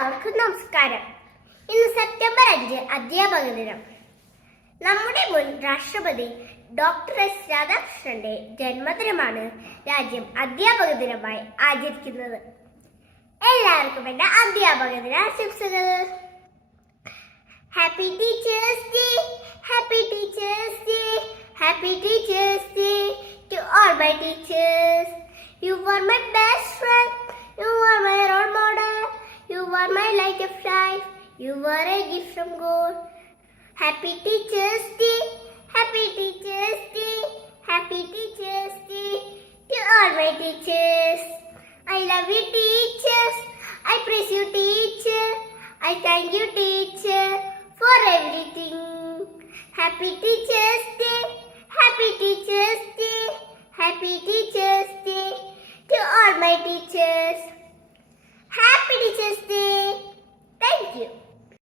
എല്ലാവർക്കും നമസ്കാരം. ഇന്ന് സെപ്റ്റംബർ 5 അധ്യാപക ദിനം. നമ്മുടെ മുൻ രാഷ്ട്രപതി ഡോക്ടർ എസ് രാധാകൃഷ്ണന്റെ ജന്മദിനമാണ് രാജ്യം അധ്യാപക ദിനമായി ആചരിക്കുന്നത്. എല്ലാവർക്കും എന്റെ അധ്യാപക ദിന ആശംസകൾ. Happy teachers day, happy teachers day, happy teachers day to all my teachers. You are my best friend, you are my role model, you are my light of life, you are a gift from God. Happy Teachers Day, Happy Teachers Day, Happy Teachers Day to all my teachers. I love you teachers, I praise you teacher, I thank you teacher for everything. Happy Teachers Day, Happy Teachers Day, Happy Teachers Day to all my teachers. Happy Teachers Day.